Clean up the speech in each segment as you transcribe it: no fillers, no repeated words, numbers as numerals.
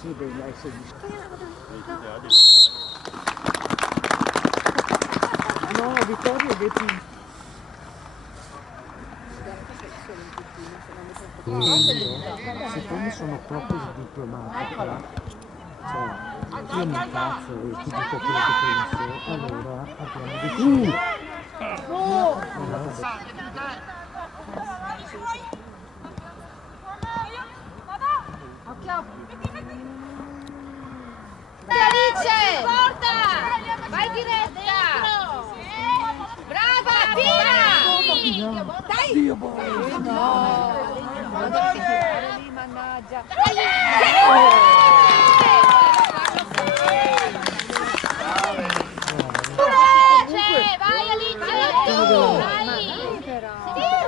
Sì, deve essere no, Vittorio è detto siccome sono troppo diplomatico, cioè io mi incazzo e ti dico quello che penso, allora abbiamo deciso. Alice! Porta! Vai diretta! Brava, tira! Dai! Dio buono! No! Mannaggia! Vai Alice! Vai! Tira!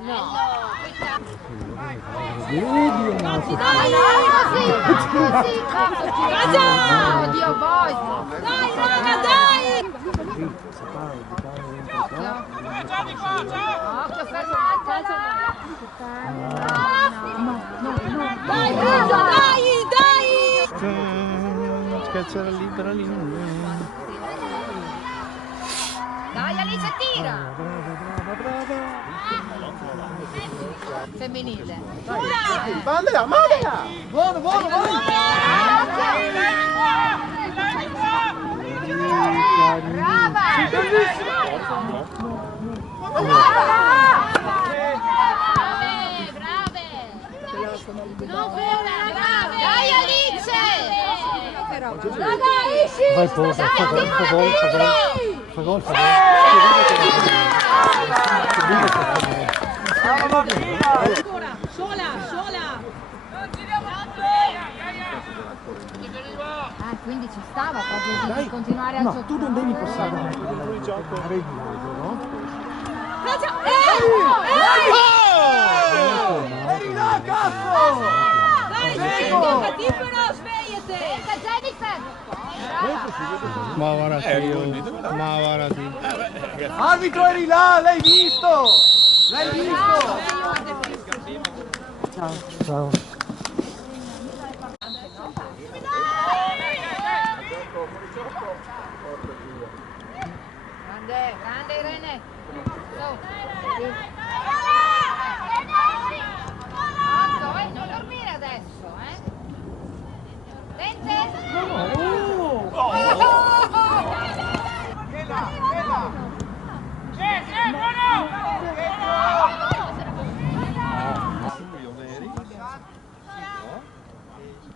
No! Oddio, poi! Dai, raga, dai! Occhio, dai, Bruno, dai! Schiacciare libera lì. Dai, Alice, tira! Brava! Femminile. Mandela! Buono! Brava! Brave! Non vera, brave! Dai Alice! Dai, esci! Vai posa, fa gol. Sola! Quindi ci stava proprio di continuare a giocare. No, tu non devi passare il gioco. No? Eri là, cazzo! Dai, svegliati però, svegliati! Jennifer! Ma guardati. Arbitro, eri là, l'hai visto! Ciao. Grande Irene! Non dormire adesso,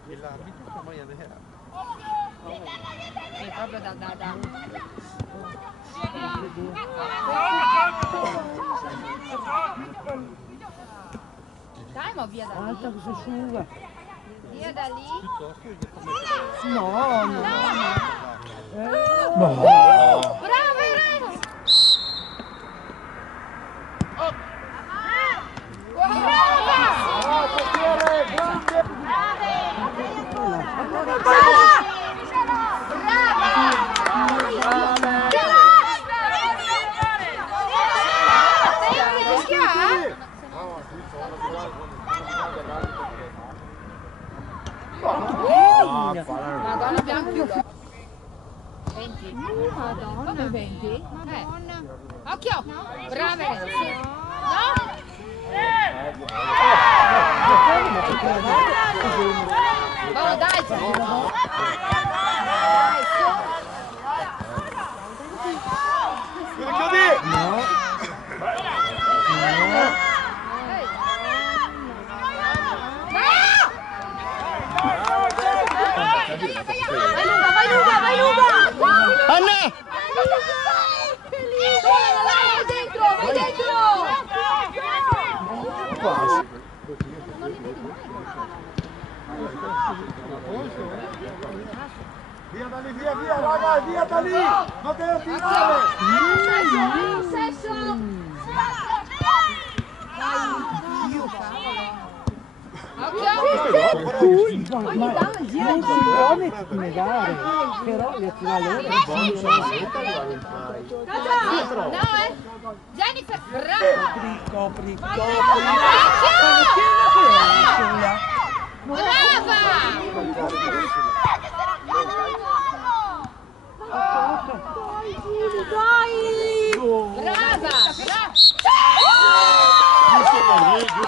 E l'arbitro fa mai andare. Sì, proprio da. Dai, ma via da lì. Alta che si asciuga. Via da lì. No. Brava Irene! Madonna, abbiamo più 20. Madonna, 20? Madonna. Occhio! Brave! No? Oh, dai! Dai, su! Vai Luca! Anna! Vai dentro! Quasi. Via da lì, via, raga, via da lì! Non devo tirare! Ma non si vuole negare, però le tirare Jennifer, brava! Copri. Brava!